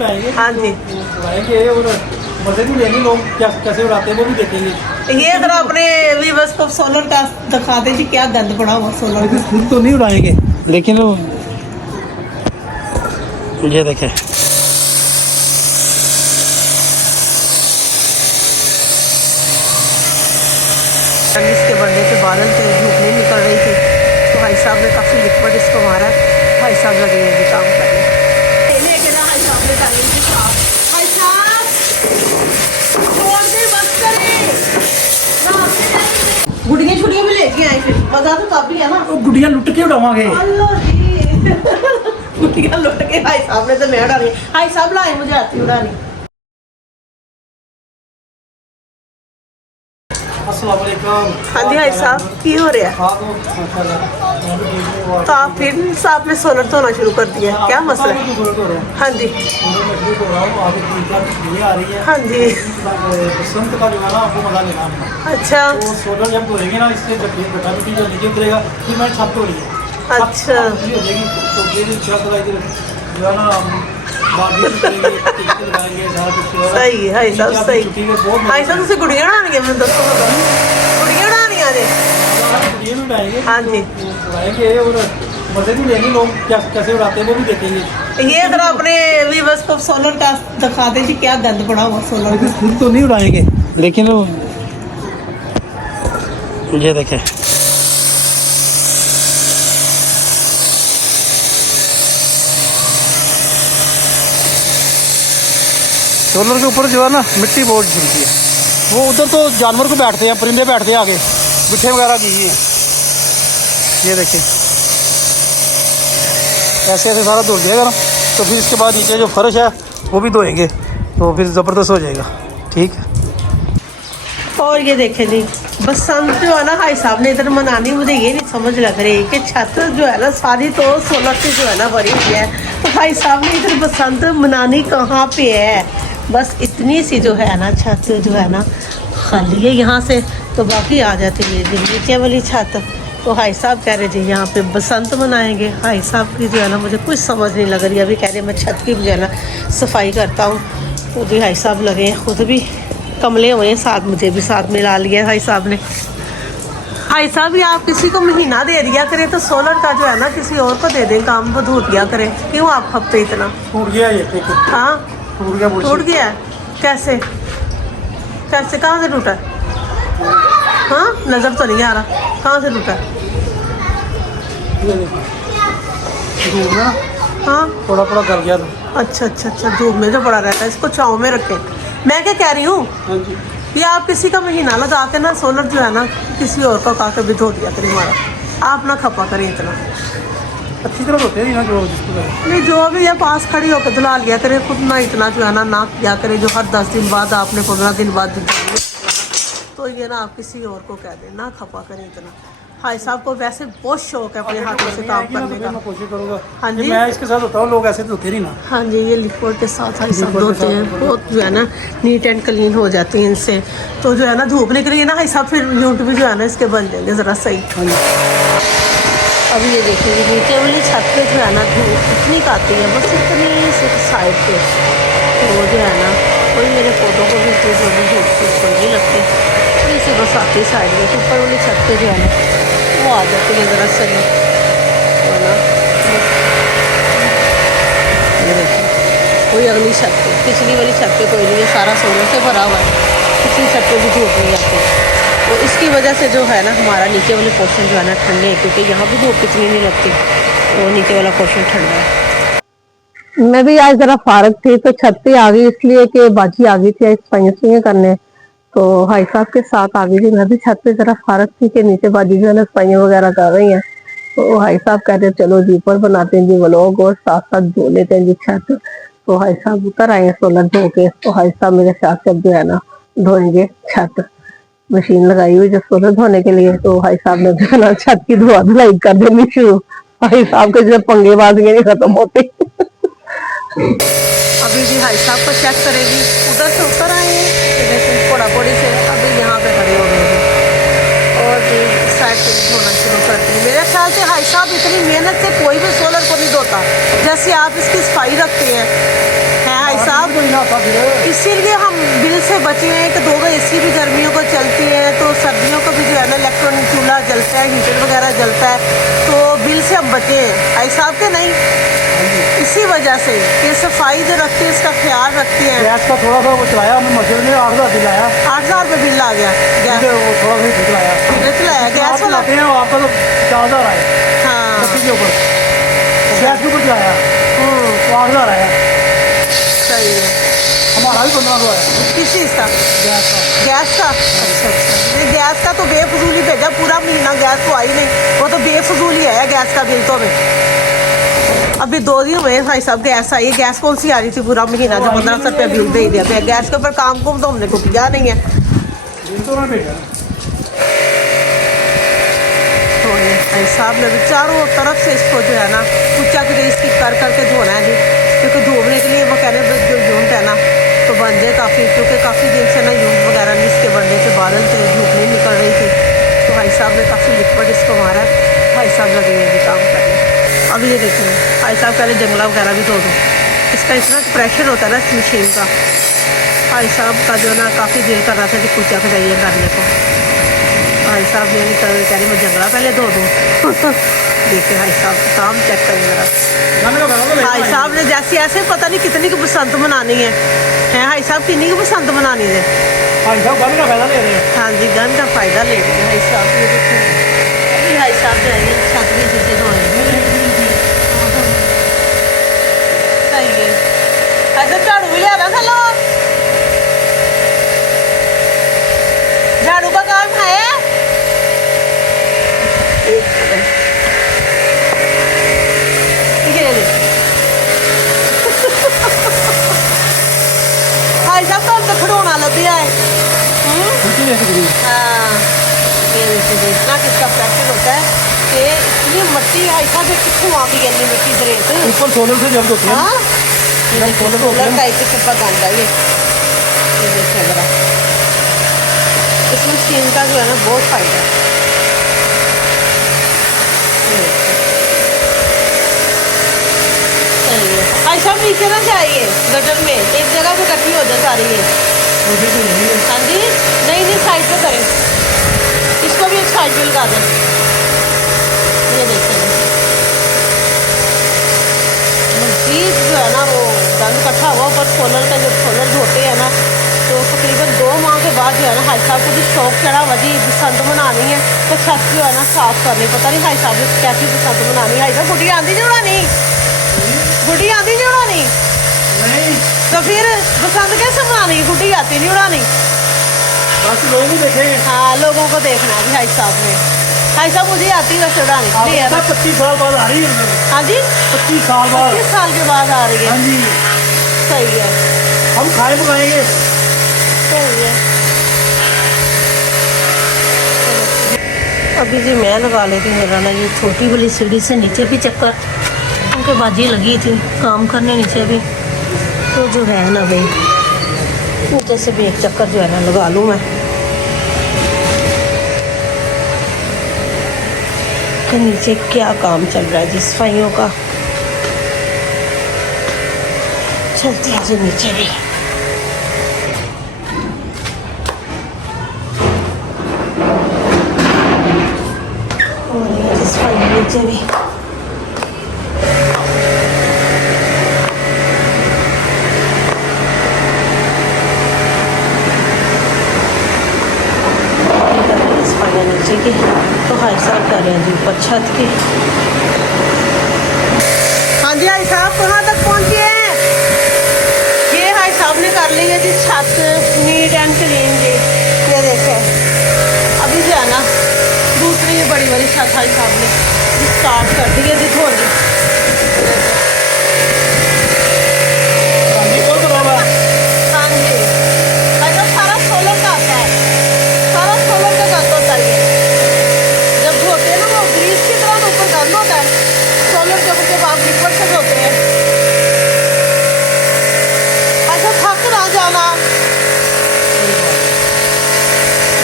उड़ाएंगे। हाँ जी, उड़ाएंगे और मजे भी लेंगे, लोग कैसे उड़ाते हैं वो भी देखेंगे। ये अगर अपने व्यूअर्स को सोलर का दिखाते जी क्या गंद पड़ा हुआ सोलर का। खुद तो नहीं उड़ाएंगे लेकिन ये देखें इसके बनने के बादल थे, धूप नहीं निकल रही थी तो भाई साहब ने काफ़ी लिक्विड इसको मारा। भाई साहब लगे हैं भी काम करने। भाई साहब ने डाली थी साहब। भाई साहब छोड़ दे, बस करें। गुड़िया छुड़िया में लेके आए, फिर मजा तो तब भी है ना। वो गुड़िया लुट के उड़ावांगे। गुड़िया लुट के भाई साहब ने तो मैं उड़ानी। भाई साहब लाए मुझे आती उड़ानी। हाँ जी भाई साहब, की हो रहा है? तो आप फिर साहब ने सोलर धोना शुरू कर दिया, क्या मसला है? हाँ जी हाँ जी। बसंत का जो है ना आपको मजा लेना है। अच्छा तो सोलर जब धोएंगे ना, इससे गड्ढा मिट्टी जो नीचे उतरेगा, फिर मैंने छत तोड़ी है। अच्छा हो जाएगी तो ये छत जो है ना सही है भाई साहब, सही। भाई साहब तुम गुड़िया उड़ानी है, मैं दसो गुड़िया उड़ानी आ रहे। हाँ जी, उड़ाएंगे और मजे भी लेंगे, लोग कैसे उड़ाते हैं वो भी देखेंगे। ये अगर अपने व्यूअर्स को सोलर का दिखाते जी क्या गंद पड़ा हुआ सोलर का। खुद तो नहीं उड़ाएंगे लेकिन ये देखें सोलर के ऊपर जो है ना मिट्टी बहुत झुलती है। वो उधर तो जानवर को बैठते हैं, परिंदे बैठते हैं आगे, बिट्ठे वगैरह की हैं। ये देखिए ऐसे ऐसे सारा धुल जाएगा ना, तो फिर इसके बाद नीचे जो फर्श है वो भी धोएंगे तो फिर ज़बरदस्त हो जाएगा। ठीक है। और ये देखे जी बसंत जो है ना भाई साहब ने इधर मनानी, मुझे ये नहीं समझ लग रही कि छत जो है ना सारी तो सोलर से जो है ना भरी हुई है, तो भाई साहब ने इधर बसंत मनानी कहाँ पे है? बस इतनी सी जो है ना छत जो है ना खाली है यहाँ से, तो बाकी आ जाती है जी नीचे वाली छत। तो भाई साहब कह रहे जी यहाँ पे बसंत मनाएंगे। भाई साहब की जो है ना मुझे कुछ समझ नहीं लग रही। अभी कह रहे मैं छत की जो है ना सफाई करता हूँ, तो भी भाई साहब लगे हैं, खुद भी कमले हुए हैं, साथ मुझे भी साथ मिला लिया भाई साहब ने। भाई साहब ये आप किसी को महीना दे दिया करें तो सोलर का जो है ना किसी और को दे दें, काम वो धूट दिया करें, क्यों आप खपते इतना? टूट गया ये। हाँ टूट गया है। कैसे कैसे कहाँ से टूटा? हाँ नज़र तो नहीं आ रहा, कहाँ से टूटा? हाँ थोड़ा थोड़ा कर गया था। अच्छा अच्छा अच्छा, धूप में जो पड़ा रहता है इसको छाँव में रखें। मैं क्या कह रही हूँ, हाँ जी, ये आप किसी का महीना लगा के ना सोलर जो है ना किसी और का काके भी धो दिया करें हमारा, आप ना खपा करें इतना। अच्छी तरह होते हैं ना जो जिसको नहीं जो भी है पास खड़ी होकर धुला लिया करे, खुद ना इतना जो है ना किया करे जो हर 10 दिन बाद आपने 15 दिन बाद तो ये ना आप किसी और को कह दें, ना खपा करें इतना। भाई साहब को वैसे बहुत शौक है अपने हाथों से काम करने का। मैं कोशिश करूँगा। हाँ जी मैं इसके साथ होता हूँ, लोग ऐसे धोते नहीं ना। हाँ जी, ये लिक्विड के साथ भाई साहब धोते हैं, बहुत जो है ना नीट एंड क्लीन हो जाती हैं इनसे। तो जो है ना धूप निकलेगी ना भाई साहब, फिर यूंट भी जो है ना इसके बन जाएंगे ज़रा सही। अभी ये देखिए नीचे वाली छत पे जो है ना धूप इतनी आती है, बस इतनी से साइड पे, तो जो है ना कोई मेरे पौधों को भी इतनी जल्दी धूप की ऊपर नहीं लगती, तो इसे बस आती साइड में, ऊपर वाली छत पे जो है ना वो आ जाती है ज़रा सही, है ना। ये देखिए कोई अगली छत पे, पिछली वाली छत पे कोई नहीं है, सारा सोलर से भरा हुआ है, पिछली छत पे भी धूप नहीं आती, तो इसकी वजह से जो है ना हमारा नीचे वाले पोर्शन जो है ना ठंडे हैं, क्योंकि यहाँ भी धूप इतनी नहीं लगती, तो नीचे वाला पोर्शन ठंडा है। मैं भी आज जरा फारग थी तो छत पे आ गई, इसलिए कि बाजी आ गई थी सफाइयाँ करने, तो भाई साहब के साथ आ गई थी। मैं भी छत पे जरा फारग थी कि नीचे बाजी जो है ना सफाइयाँ वगैरह कर रही हैं, तो भाई साहब कहते हैं चलो जी ऊपर बनाते हैं जी व्लॉग और साथ साथ धो लेते हैं जी छत। तो भाई साहब उतर आए सोलर धो के, तो भाई साहब मेरे साथ सब जो है ना धोएंगे छत, मशीन लगाई हुई जो सोलर धोने के लिए। तो भाई साहब ने जो है ना छत की धुआ धुलाई कर देनी शुरू। भाई साहब के जो पंगेबाजी नहीं खत्म होते। अभी भी भाई साहब को चेक करेगी, उधर से उतर आए हैं पोड़ा पोड़ी से, अभी यहाँ पे खड़े हो गए हैं और साइड से भी धोना शुरू कर दी। मेरे ख्याल से भाई साहब इतनी मेहनत से कोई भी सोलर को नहीं धोता जैसे आप इसकी सफाई रखते हैं भाई साहब कोई ना था फिर। इसीलिए हम बिल से बचे हैं कि 2 एसी भी गर्मियों को चलती है, तो सर्दियों को भी जो है ना इलेक्ट्रॉनिक चूल्हा जलता है, हीटर वगैरह जलता है, तो बिल से हम बचे हैं। भाई साहब के नहीं, इसी वजह से कि सफाई जो रखते हैं इसका ख्याल रखते हैं। गैस का थोड़ा सा वो चलाया हमने, मशीन ने 8,000 बिल आया। 8,000 रुपये बिल आ गया गैस वो थोड़ा सा ठीक लाया। चलाया गैस वाला। लाते हैं आपका तो 4,000 आया हाँ बत्ती के ऊपर, गैस के ऊपर चलाया तो 8,000 आया। सही है। हमारा भी 1,500 आया किस चीज़ का? गैस का। गैस का? अच्छा अच्छा। नहीं गैस का तो बेफजूल ही भेजा, पूरा महीना गैस तो आई नहीं, वो तो बेफजूल ही आया गैस का बिल तो हमें। अभी 2 दिन हुए भाई साहब गैस आई है। गैस कौन सी आ रही थी पूरा महीना जो 1,500 रुपया बिल दे दिया गया। गैस के ऊपर काम को तो हमने को किया नहीं है। बिल तो उन्होंने भेजा। तो भाई साहब ने भी चारों तरफ से इसको जो है ना कुचा कुचा इसकी कर करके धोना है जी, क्योंकि धोने के लिए वो कहने जो यूनिट है ना तो बन जाए काफ़ी, क्योंकि काफ़ी दिन से ना यूनिट वगैरह नहीं इसके बनने से, बादल थे, धूप नहीं निकल रही थी, तो भाई साहब ने काफ़ी लिक्विड इसको मारा है। भाई साहब लगे हुए भी काम करने। अब ये देखें भाई साहब पहले जंगला वगैरह भी धो दो, इसका इतना प्रेशर होता है ना इस मशीन का। भाई साहब का जो ना काफ़ी दिल कर रहा था कि कुचा खजाइए करने को। भाई साहब ने नहीं कर कह रही मैं जंगला पहले धो दूँ। देखिए भाई साहब काम चेक करें जरा। भाई साहब ने जैसे ऐसे पता नहीं कितनी की बसंत मनानी है भाई साहब, कितनी की बसंत मनानी है। भाई साहब गन का फायदा ले रहे हैं। हाँ जी गन का फ़ायदा ले रहे हैं भाई साहब। ये देखिए अभी भाई साहब जो है ये छत भी नीचे धो रहे हैं। सही है। ऐसे झाड़ू भी लिया था लो, झाड़ू का काम है। ये देखिए भाई साहब तो हम तो खड़ोना लबिया है। हाँ ये देखिए इतना किसका प्रेशर होता है कि इतनी मिट्टी भाई साहब कितों आ गई इतनी मिट्टी दरेत। ऊपर सोलर से जब होती है। हाँ ये देखिए सोलर टाइप के चुप्पा गंदा ये देखिए जरा। इस मशीन का जो है ना बहुत फायदा है। सही है भाई साहब नीचे ना जाइए गटर में, एक जगह पे इकट्ठी हो जाए सारी ये। हाँ जी नहीं नहीं साइड पे करें, इसको भी एक साइड पे लगा दें। ये देखिए मजीद जो है ना वो गंद इकट्ठा हुआ ऊपर सोलर का, जब सोलर धोते हैं ना तो तकरीबन 2 माह के बाद जो है ना भाई साहब को भी शौक चढ़ा हुआ जी बसंत मनानी है तो छत जो है ना साफ करनी। पता नहीं भाई साहब ने कैसी बसंत मनानी है। भाई साहब गुड्डी आंदी नहीं उड़ानी, गुड्डी आंदी नहीं उड़ानी नहीं तो फिर बसंत कैसे मनानी, गुड्डी आती नहीं उड़ानी। बस लोग भी देखे। हाँ लोगों को देखना है भाई साहब ने। भाई साहब मुझे आती है वैसे उड़ानी। 25 साल बाद आ रही है। हाँ जी 25 साल बाद। 25 साल के बाद आ रही है। हाँ जी सही है हम खाए पकाएंगे। सही है। अभी जी मैं लगा लेती मेरा ना ये छोटी वाली सीढ़ी से नीचे भी चक्कर, क्योंकि बाजी लगी थी काम करने नीचे भी, तो जो है ना भाई नीचे से भी एक चक्कर जो है ना लगा लूँ मैं कि नीचे क्या काम चल रहा है जी सफाइयों का। चलते हैं जी नीचे भी। सफाई नीचे भी नीचे की, तो भाई साहब कर रहे हैं जी ऊपर छत की। हाँ जी भाई साहब कहाँ तक पहुँचे हैं? ये भाई साहब ने कर ली है जी छत नीट एंड क्लीन जी। ये देखें अभी जो है ना दूसरी बड़ी वाली छत भाई साहब ने स्टार्ट कर दी है जी धोनी। हाँ जी भाई साहब सारा सोलर का आता है, सारा सोलर का गंद होता है। जब धोते हैं ना वो ग्रीस की तरह ऊपर गंद होता है, सोलर के ऊपर आप लिक्विड से धोते हैं। भाई साहब थक ना जाना।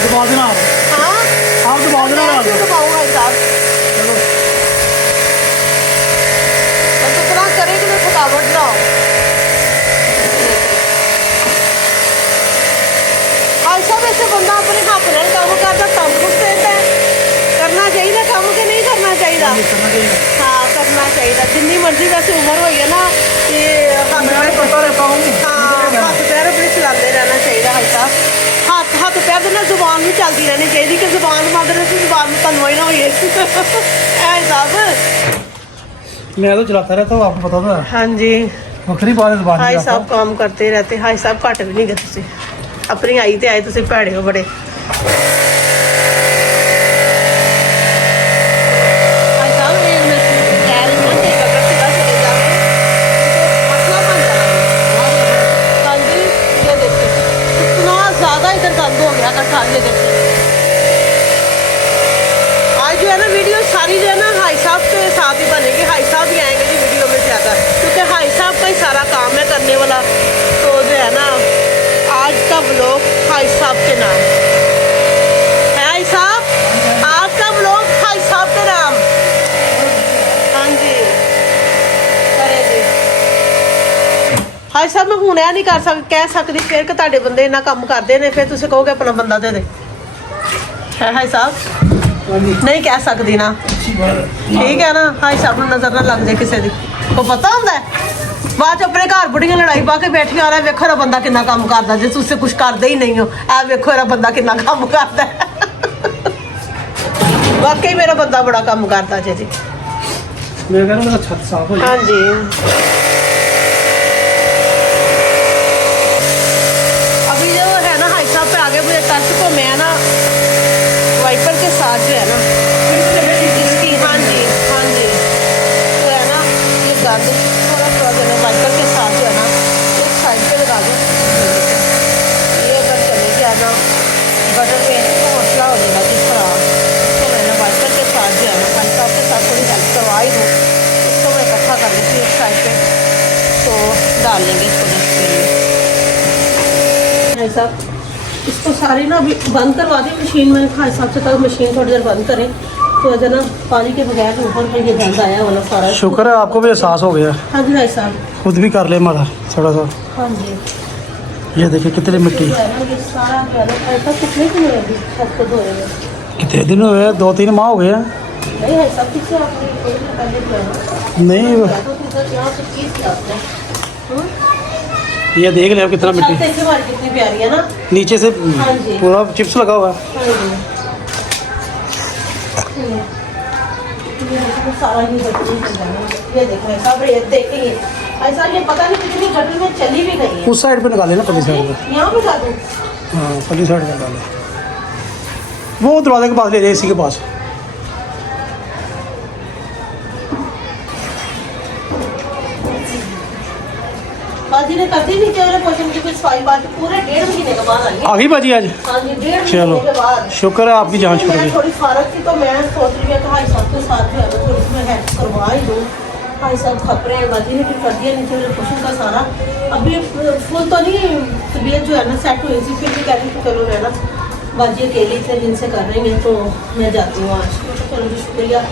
दबा देना हाँ आप दबा देना। मैं क्यों दबाऊँ भाई साहब? बस इतना करें कि मैं थकावट ना हो। जिन्नी मर्जी वैसे उम्र हुई है ना कि पता रहता हूँ हाँ हथ पैर अपने चलाते रहना चाहिए भाई साहब हथ पैर ਦੇ ਨਾਲ ਜ਼ੁਬਾਨ ਵੀ ਚੱਲਦੀ ਰਹਿਣੀ ਚਾਹੀਦੀ ਕਿ ਜ਼ੁਬਾਨ ਬੰਦ ਰਹੇ तो ਜ਼ੁਬਾन में तनवाई ना होइए ऐ साहब मैं तो चलाता रहता हूँ, आपको पता था। हाँ जी बकरी बात बात हाई साहब काम करते रहते हाई साहब घट भी नहीं गए तुसी अपनी आई ते आए तुसी भैड़े हो बड़े हाई साहब ये मैं कह रही हूं कि अगर सीधा चले जावे तो मसला बन जाएगा। हाँ जी ये देखिए इतना ज्यादा इधर गंद हो गया इकट्ठा ये देखिए आज जो है ना वीडियो सारी जो है ना हाई साहब के साथ ही बनेगी हाई साहब ही आएंगे जी वीडियो में ज़्यादा क्योंकि हाई साहब का ही सारा काम है करने वाला तो जो है ना आज का व्लॉग हाई साहब के नाम है हाई साहब आज का व्लॉग हाई साहब के नाम हाँ जी करे जी हाई साहब मैं हुण नहीं कह सकती फिर कि तुहाडे बंदे इन्ना काम करते हैं फिर तुसीं कहोगे अपना बंदा दे दे है हाई साहब नहीं कह सकती ना ठीक है ना हाई साहब ਨੂੰ नजर ना लग जाए किसी की को पता होंगे बाद अपने घर बुढ़ियां लड़ाई पा के बैठी आ रहा वेखो मेरा बंदा कितना काम करता जे तुझसे कुछ करते ही नहीं हो ऐ वेखो मेरा बंदा कितना काम करता है वाकई मेरा बंदा बड़ा काम करता जी जी मैं कह रहा हूँ छत साफ हो हाँ जी अभी जो है ना हाई साहब पे आगे मुझे टच को मैं ना वाइपर के साथ जो है ना इसकी हाँ जी तो है ना ये गंद थोड़ा थोड़ा जो है वाइपर के साथ जो है ना एक साइड पे लगा दो ये अगर चले गया ना बटन पे तो मसला हो जाएगा जिस तरह तो मैंने वाइपर के साथ जो है ना हाई साहब के साथ थोड़ी हेल्प करवा ही दूँ उसको मैं इकट्ठा कर देती हूँ एक साइड पे तो डाल लेंगे इसको नेक्स्ट के लिए हाई साहब इसको सारी ना अभी बंद करवा दी मशीन मैंने कहा हिसाब से तक मशीन थोड़ी देर बंद करें तो अगर ना पानी के बगैर ऊपर पर ये गंद आया वाला सारा शुक्र है आपको भी एहसास हो गया हाँ जी भाई साहब खुद भी कर ले हमारा थोड़ा सा हाँ जी ये देखिए कितनी मिट्टी जो है ना ये सारा जो है ना ऐसा कितने दिन हुए अभी सबको धोए हुए कितने दिन हुए 2-3 माह हो गए हैं नहीं है सब किससे आपने थोड़ी देर पहले धोया नहीं तो इधर यहाँ से चीज़ किया आपने ये देख ले कितना छत मिट्टी देखिए हमारी कितनी प्यारी है ना नीचे से हाँ जी। पूरा चिप्स लगा हुआ है हाँ जी ये देखो सारा ही गटरी चल रहा है ये देखो ऐसा रेत देखेंगे ऐसा ये पता नहीं कितनी गटरी में चली भी गई है उस साइड पे निकाले ना पल्ली साइड पे यहाँ भी जा दूँ हाँ पल्ली साइड पे निकाले वो दरवाजे के पास ले जाए इसी के पास बाजी ने कर दी नीचे वाले पोर्शन की सफाई बात पूरे 1.5 महीने के बाद आई है आ गई बाजी आज हाँ जी 1.5 चलो महीने के बाद शुक्र है आपकी जान छूट मैं गई थोड़ी फारग थी तो मैं सोच रही हूँ कि भाई साहब के साथ जो है ना थोड़ी सी मैं हेल्प करवा ही दूँ भाई साहब खप रहे हैं बाजी ने फिर कर दिया नीचे वाले पोर्शन का सारा अभी फुल तो नहीं तबीयत जो है ना सेट हुई थी फिर भी कह रही थी चलो मैं ना बाजी अकेले थे जिनसे कर रही हैं तो मैं जाती हूँ आज चलो जी शुक्रिया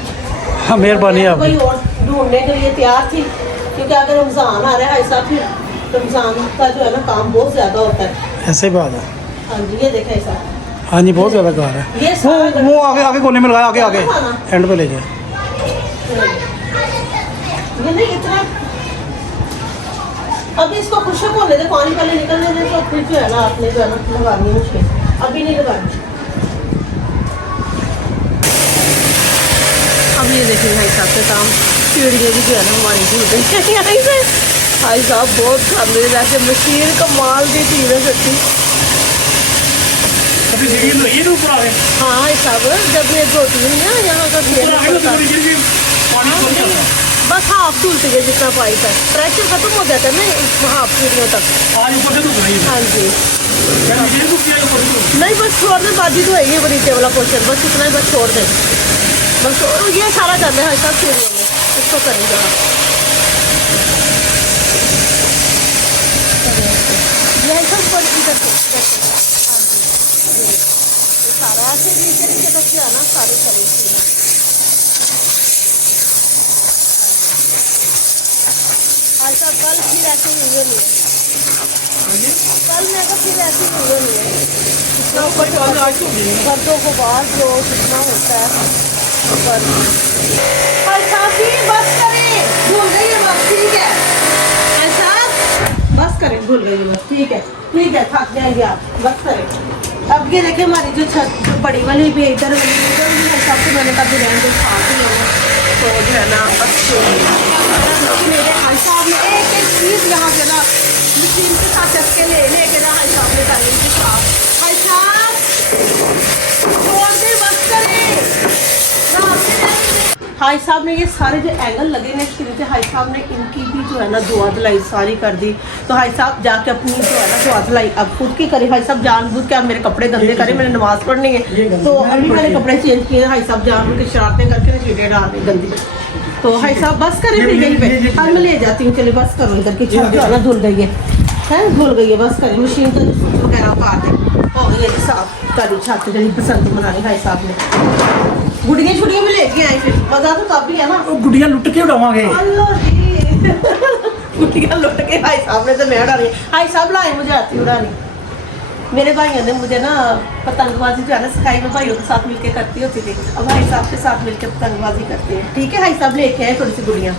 हाँ मेहरबानी मैं कोई आपकी और ढूंढने के लिए तैयार थी क्योंकि अगर रमज़ान आ रहा है भाई साहब फिर रमज़ान का जो है ना काम बहुत ज़्यादा होता है ऐसे बात है हाँ जी ये देखा ऐसा हाँ जी बहुत ज़्यादा कार है ये सारा वो आगे आगे कोने में लगाया आगे आगे एंड पे ले जाए ये नहीं इतना अभी इसको खुशक होने दे पानी पहले निकलने दे तो फिर जो है ना आपने जो है ना लगानी है मुश्किल अभी नहीं लगानी अब ये देखिए भाई साहब के काम सीढ़ियाँ भी जो है ना हमारी भी यहीं से भाई साहब बहुत खाने वैसे मशीन कमाल की चीज़ है सच्ची अभी सीढ़ी में ये ऊपर आ गए हाँ भाई साहब जब ये धोती हुई ना यहाँ का बस हाफ धुलती है जितना पाइप है प्रेशर खत्म हो जाता है ना हाफ सीढ़ियों तक आज ऊपर से धुल रही है हाँ जी क्या नीचे धुल गया ऊपर से नहीं बस छोड़ने बाजी तो है ये नीचे वाला पोर्शन बस इतना ही बस छोड़ दें बस ये सारा करना है सब सीढ़ियों में इसको करेंगे यही सब पर इधर हाँ जी ये सारा ऐसे नीचे नीचे तक जो है ना सारे करेंगे आज साहब कल फिर ऐसे वीडियो नहीं है कल मैं तो फिर ऐसी वीडियो नहीं है इतना ऊपर घरदों को बाहर जो जितना होता है भाई साहब जी बस करें, भूल गई है बस, ठीक है भाई साहब बस करें, भूल गई है बस, ठीक है थक जाएंगे आप, बस करें। अब ये देखिए हमारी जो छत जो बड़ी वाली भी इधर वाली इधर भी है, सबसे मैंने कभी रहने दो खास ही होगा तो जो है ना बस मेरे भाई साहब ने एक एक चीज़ यहाँ पे ना मशीन के साथ चक्के लेके ना भाई साहब ने करें इनकी साफ। भाई साहब छोड़ दे बस करें। हाई साहब ने ये सारे जो एंगल लगे हैं इसके नीचे हाई साहब ने इनकी भी जो है ना दुआ दिलाई सारी कर दी। तो हाई साहब जाके अपनी जो है ना दुआ दिलाई अब खुद की करे। हाई साहब जानबूझ के अब मेरे कपड़े गंदे करे, मैंने नमाज पढ़नी है तो अभी मैंने कपड़े चेंज किए। हाई साहब जानबूझ के शरारतें करके चीटें डाल दी गंदी। तो हाई साहब बस करें फिर यहीं पे, हाँ मैं ले जाती हूँ, चलिए बस करो। इधर की छत जो है ना धुल गई है धुल गई है, बस करें मशीन का सूट वगैरह उतार दें हो गई है साफ करी छत जड़ी पसंद बनाई हाई साहब ने। गुड़ियाँ छुड़ियाँ में लेके आए फिर मजा तो तब भी है ना। वो गुड़िया लुट के उड़ावांगे। गुड़िया लुट के हाई साहब ने तो मैं उड़ा रही हाई साहब लाए मुझे आती उड़ानी। मेरे भाइयों ने मुझे ना पतंगबाजी जो है ना सिखाई, मैं भाइयों के साथ मिलकर करती होती थी। अब हाई साहब के साथ मिलकर पतंगबाजी करते हैं। ठीक है हाई साहब लेके आए थोड़ी सी गुड़िया।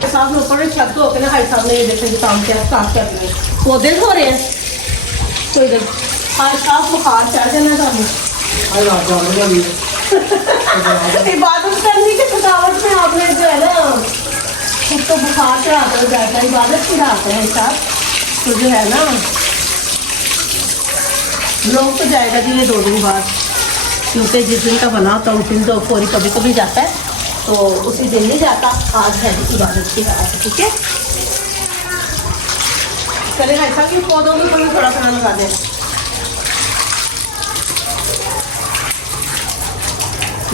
तो साहब ने ऊपर छत को होकर ना हाई साहब ने ये देखने काम किया स्टार्ट कर दिए। पौधे धो रहे हैं कोई दिन हाई साहब बुखार चढ़ जाना था इबादत करने की थकावट में आपने जो है ना खुद तो बुखार चढ़ाता जाता है, इबादत चढ़ाते हैं साहब तो जो है ना लोग तो जाएगा जी ये 2 दिन बाद, क्योंकि जिस दिन का बना होता उस दिन तो पूरी कभी कभी जाता है तो उसी दिन नहीं जाता। आज है इबादत की रात, ठीक है चलेगा ऐसा कि पौधों के ऊपर थोड़ा सा लगा दें।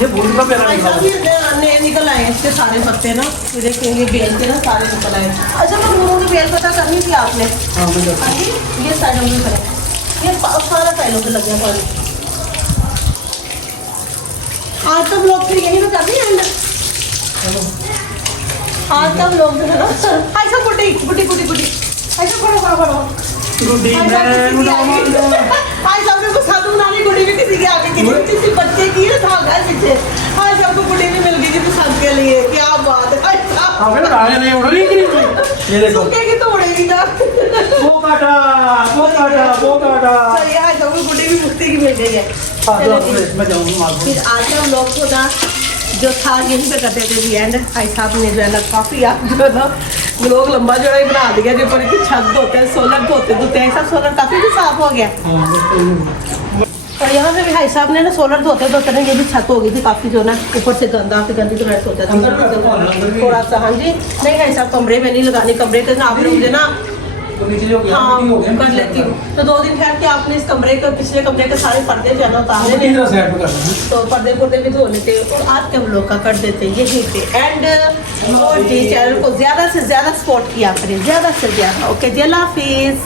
ये भूल का प्यारा निकल आए इसके सारे पत्ते ना, ये देखेंगे बेल के ना सारे निकल आए। अच्छा मैं मूंगों की बेल पता करनी थी आपने। हाँ जी ये साइडों में करें, ये सारा साइडों पे लग गया पानी। आज तब लोग फिर यही बता दी अंदर, आज तब लोग जो है ना ऐसा बुढ़ी बुढ़ी बुढ़ी बुढ़ी ऐसा फड़ो फड़ो फड़ो आज सबने को साधु नानी गुड़ी भी किसी के आगे किसी बच्चे की है था पीछे आज सबको गुड़ी भी मिल गई थी पसंद के लिए। क्या बात है ये देखो की तो उड़ेगी ना वो काटा सही है। आज सबको गुड़ी भी मुक्ति की मिल गई है। फिर आज हम लोग को ना जो था यहीं पे करते थे एंड भाई साहब ने जो है ना काफ़ी आप जो है ना लोग लंबा जो है बना दिया जो ऊपर की छत धोते हैं सोलर धोते हैं ऐसा सोलर काफ़ी भी साफ हो गया। और यहाँ पे भी भाई साहब ने ना सोलर धोते ना ये भी छत हो गई थी काफ़ी जो ना ऊपर से गंदी तो मैं सोचा था थोड़ा सा। हाँ जी नहीं भाई साहब कमरे में नहीं लगानी, कमरे के ना आपने मुझे ना हाँ कर लेती हूँ तो 2 दिन ठहर के आपने इस कमरे के पिछले कमरे के सारे पर्दे जो है ना उतारने तो पर्दे भी धो लेते और आज के हम लोग का कर देते यहीं पे एंड और जी चैनल को ज़्यादा से ज़्यादा सपोर्ट किया करें, ज़्यादा से ज़्यादा। ओके जी अल्लाह हाफिज़।